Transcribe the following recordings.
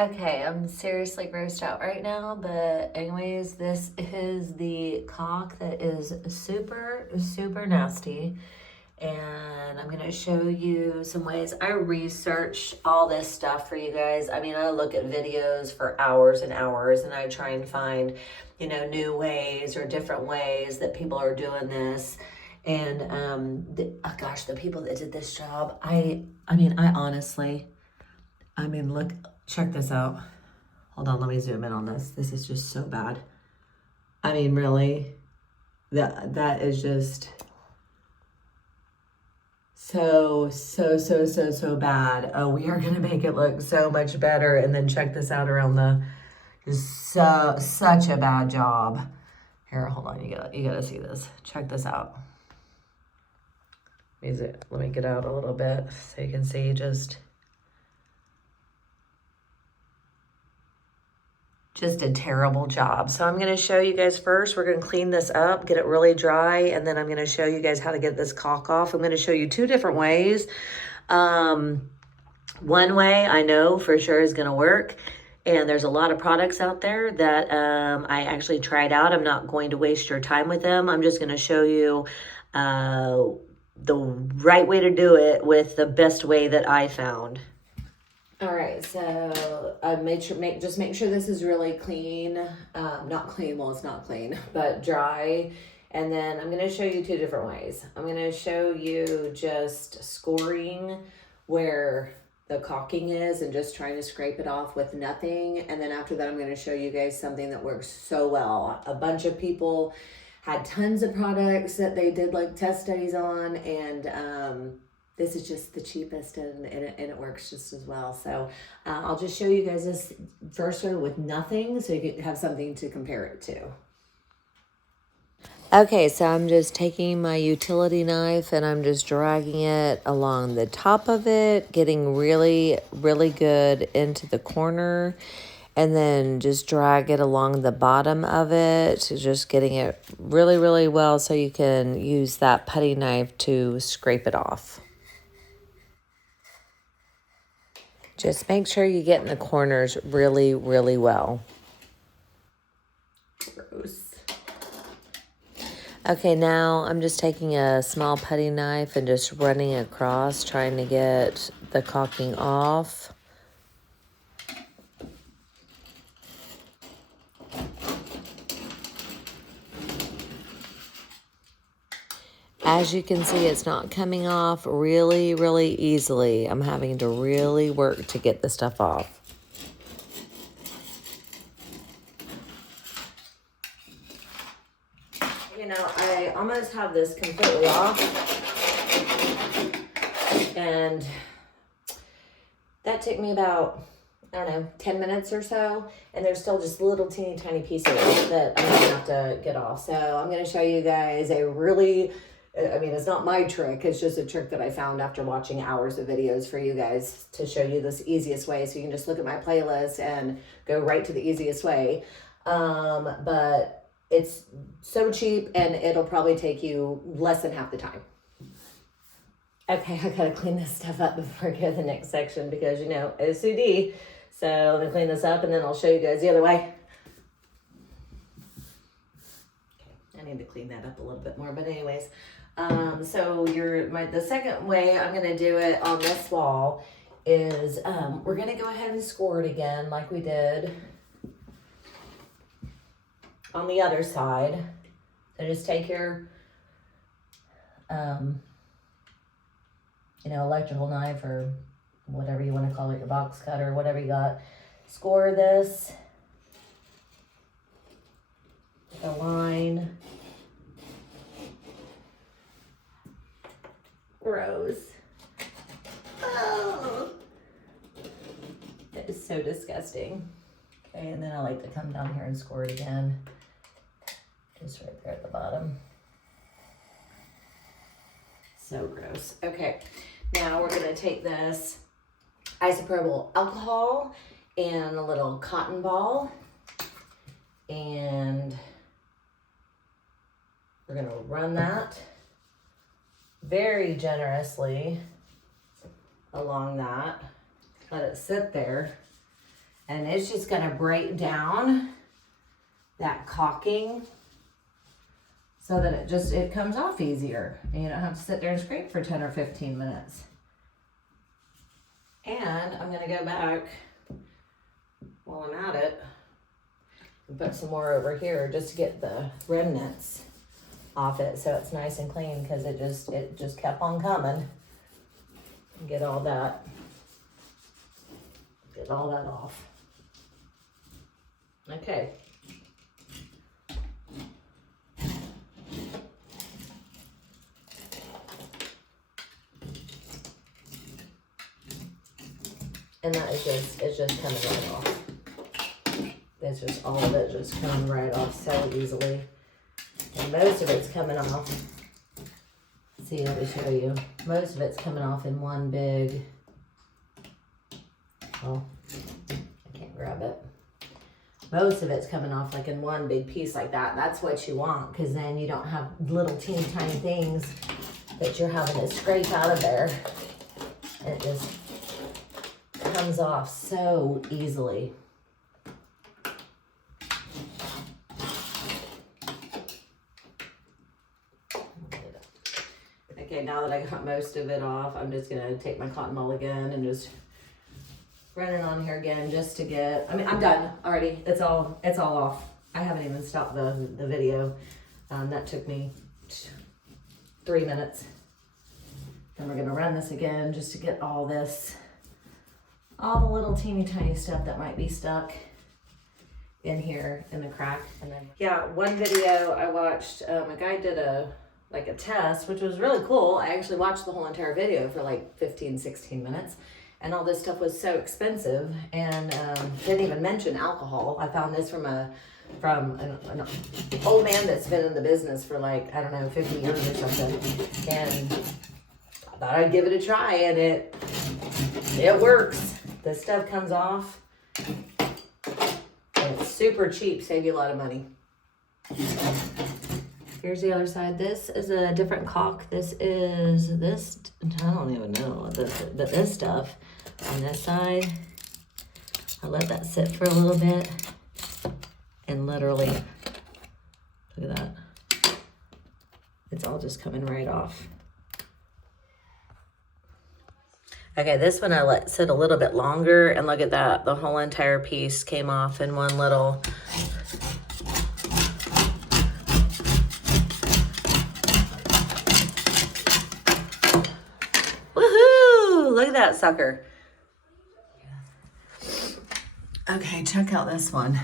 Okay, I'm seriously grossed out right now, but anyways, this is the caulk that is super, super nasty. And I'm gonna show you some ways. I research all this stuff for you guys. I mean, I look at videos for hours and hours and I try and find, new ways or different ways that people are doing this. And oh gosh, the people that did this job, look, check this out. Hold on, let me zoom in on this. This is just so bad. I mean, really, that is just so bad. Oh, we are gonna make it look so much better. And then check this out around the, just such a bad job. Here, hold on, you gotta see this. Check this out. Let me get out a little bit so you can see just a terrible job. So I'm going to show you guys first. We're going to clean this up, get it really dry, and then I'm going to show you guys how to get this caulk off. I'm going to show you two different ways. One way I know for sure is going to work, and there's a lot of products out there that I actually tried out. I'm not going to waste your time with them. I'm just going to show you the right way to do it with the best way that I found. All right, so just make sure this is really clean. Not clean, well, it's not clean, but dry. And then I'm going to show you two different ways. I'm going to show you just scoring where the caulking is and just trying to scrape it off with nothing. And then after that, I'm going to show you guys something that works so well. A bunch of people had tons of products that they did like test studies on, and this is just the cheapest, and it works just as well. So I'll just show you guys this first one with nothing so you can have something to compare it to. Okay, so I'm just taking my utility knife and I'm just dragging it along the top of it, getting really, really good into the corner, and then just drag it along the bottom of it, just getting it really, really well so you can use that putty knife to scrape it off. Just make sure you get in the corners really, really well. Gross. Okay, now I'm just taking a small putty knife and just running across, trying to get the caulking off. As you can see, it's not coming off really, really easily. I'm having to really work to get the stuff off. I almost have this completely off. And that took me about, 10 minutes or so. And there's still just little teeny tiny pieces that I'm gonna have to get off. So I'm gonna show you guys it's not my trick, it's just a trick that I found after watching hours of videos for you guys to show you this easiest way. So you can just look at my playlist and go right to the easiest way. But it's so cheap and it'll probably take you less than half the time. Okay, I gotta clean this stuff up before I go to the next section because, OCD. So let me clean this up and then I'll show you guys the other way. Okay, I need to clean that up a little bit more, but anyways. So the second way I'm gonna do it on this wall is we're gonna go ahead and score it again like we did on the other side. So just take your electrical knife or whatever you want to call it, your box cutter, whatever you got. Score this, the line. Gross. Oh, that is so disgusting. Okay, and then I like to come down here and score it again. Just right there at the bottom. So gross. Okay, now we're gonna take this isopropyl alcohol and a little cotton ball, and we're gonna run that very generously along that. Let it sit there. And it's just gonna break down that caulking so that it comes off easier. And you don't have to sit there and scrape for 10 or 15 minutes. And I'm gonna go back while I'm at it and put some more over here just to get the remnants off it so it's nice and clean, because it just kept on coming. Get all that off. Okay. And that is it's just coming right off. It's just all of it just coming right off so easily. And most of it's coming off. See, let me show you. Most of it's coming off in one big, oh, I can't grab it. Most of it's coming off like in one big piece like that. That's what you want, because then you don't have little teeny tiny things that you're having to scrape out of there. And it just comes off so easily. Okay, now that I got most of it off, I'm just gonna take my cotton ball again and just run it on here again just to get, I mean, I'm done already. It's all off. I haven't even stopped the video. That took me 3 minutes. And we're gonna run this again just to get all the little teeny tiny stuff that might be stuck in here in the crack. And then, yeah, one video I watched, a guy did a test, which was really cool. I actually watched the whole entire video for like 15, 16 minutes. And all this stuff was so expensive, and didn't even mention alcohol. I found this from an old man that's been in the business for like, I don't know, 50 years or something. And I thought I'd give it a try, and it works. The stuff comes off. And it's super cheap, save you a lot of money. Here's the other side. This is a different caulk. This is this, I don't even know what this is, but this stuff on this side, I let that sit for a little bit, and literally, look at that. It's all just coming right off. Okay, this one I let sit a little bit longer, and look at that. The whole entire piece came off in one little. Look at that sucker. Okay, check out this one.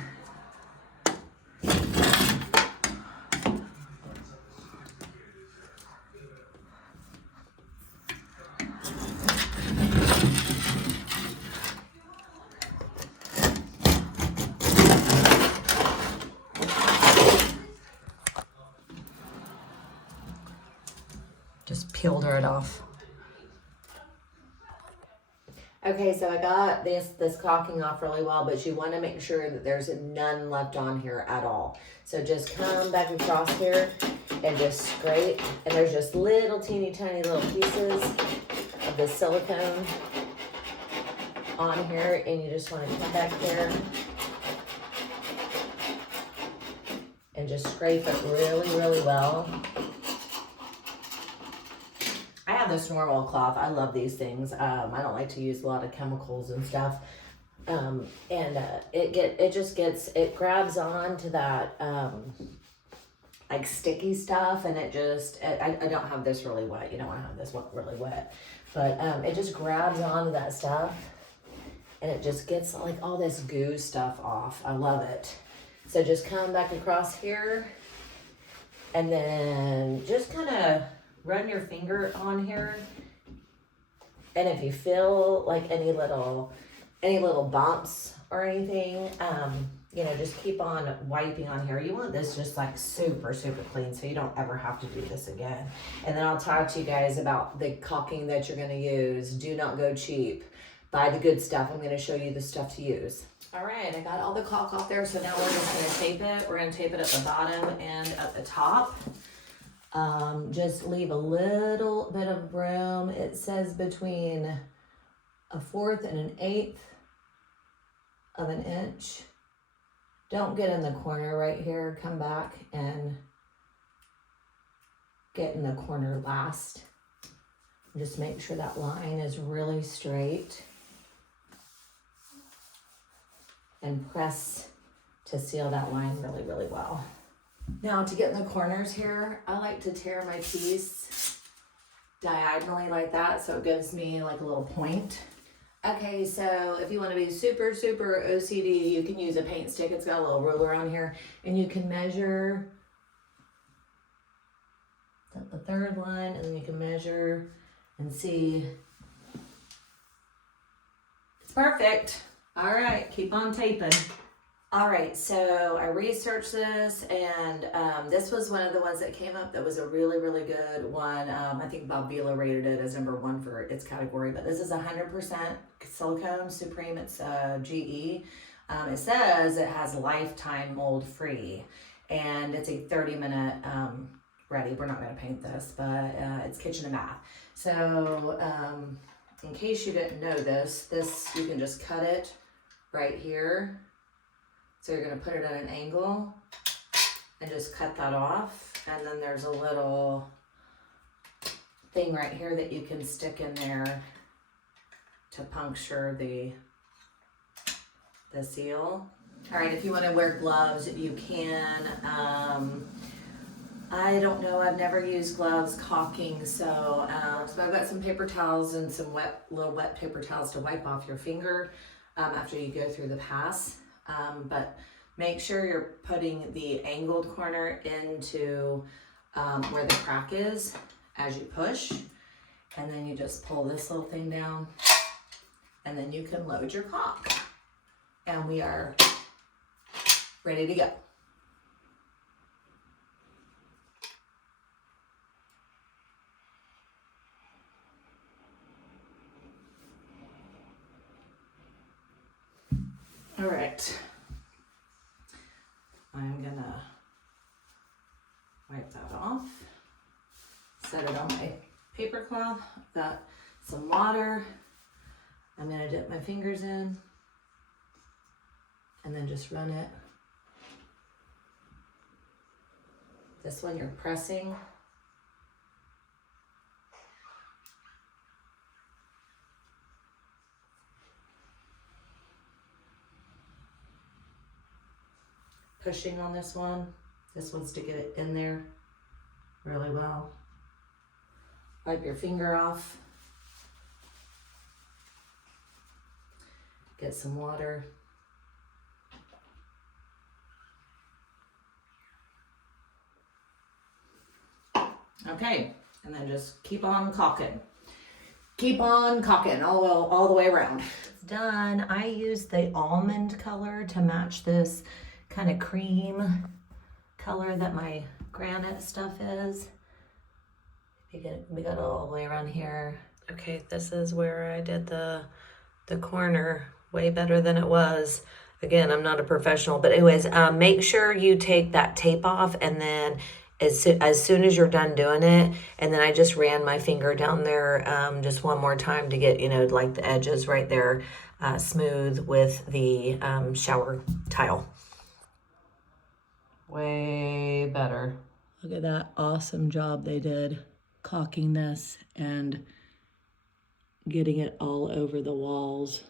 Just peeled right off. Okay, so I got this caulking off really well, but you want to make sure that there's none left on here at all. So just come back across here and just scrape, and there's just little teeny tiny little pieces of the silicone on here, and you just want to come back here and just scrape it really, really well. I have this normal cloth. I love these things. I don't like to use a lot of chemicals and stuff. It grabs on to that like sticky stuff, and I don't have this really wet. You don't want to have this one really wet, but it just grabs onto that stuff, and it just gets like all this goo stuff off. I love it. So just come back across here, and then just kind of run your finger on here, and if you feel like any little bumps or anything, just keep on wiping on here. You want this just like super, super clean, so you don't ever have to do this again. And then I'll talk to you guys about the caulking that you're going to use. Do not go cheap. Buy the good stuff. I'm going to show you the stuff to use. All right, I got all the caulk off there, so now we're just going to tape it. We're going to tape it at the bottom and at the top. Just leave a little bit of room. It says between 1/4 and 1/8 of an inch. Don't get in the corner right here. Come back and get in the corner last. Just make sure that line is really straight. And press to seal that line really, really well. Now to get in the corners here, I like to tear my piece diagonally like that so it gives me like a little point. Okay, so if you want to be super, super OCD, you can use a paint stick. It's got a little ruler on here, and you can measure the third line, and then you can measure and see. It's perfect. All right, keep on taping. All right, so I researched this, and this was one of the ones that came up that was a really, really good one. I think Bob Vila rated it as #1 for its category, but this is 100% silicone supreme. It's GE. It says it has lifetime mold free, and it's a 30-minute ready. We're not going to paint this, but it's kitchen and bath. So in case you didn't know this you can just cut it right here. So you're going to put it at an angle and just cut that off. And then there's a little thing right here that you can stick in there to puncture the seal. All right, if you want to wear gloves, you can. I don't know, I've never used gloves caulking, so I've got some paper towels and some little wet paper towels to wipe off your finger after you go through the pass. But make sure you're putting the angled corner into where the crack is as you push, and then you just pull this little thing down, and then you can load your caulk, and we are ready to go. All right, I'm gonna wipe that off, set it on my paper cloth. I've got some water. I'm gonna dip my fingers in and then just run it. This one you're pressing. Pushing on this one. This one's to get it in there really well. Wipe your finger off. Get some water. Okay, and then just keep on caulking. Keep on caulking all the way around. It's done. I used the almond color to match this kind of cream color that my granite stuff is. We got it all the way around here. Okay, this is where I did the corner way better than it was. Again, I'm not a professional, but anyways, make sure you take that tape off, and then as soon as you're done doing it, and then I just ran my finger down there just one more time to get, like the edges right there smooth with the shower tile. Way better. Look at that awesome job they did caulking this and getting it all over the walls.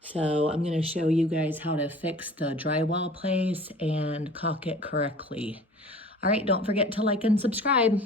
So I'm going to show you guys how to fix the drywall place and caulk it correctly. All right, don't forget to like and subscribe.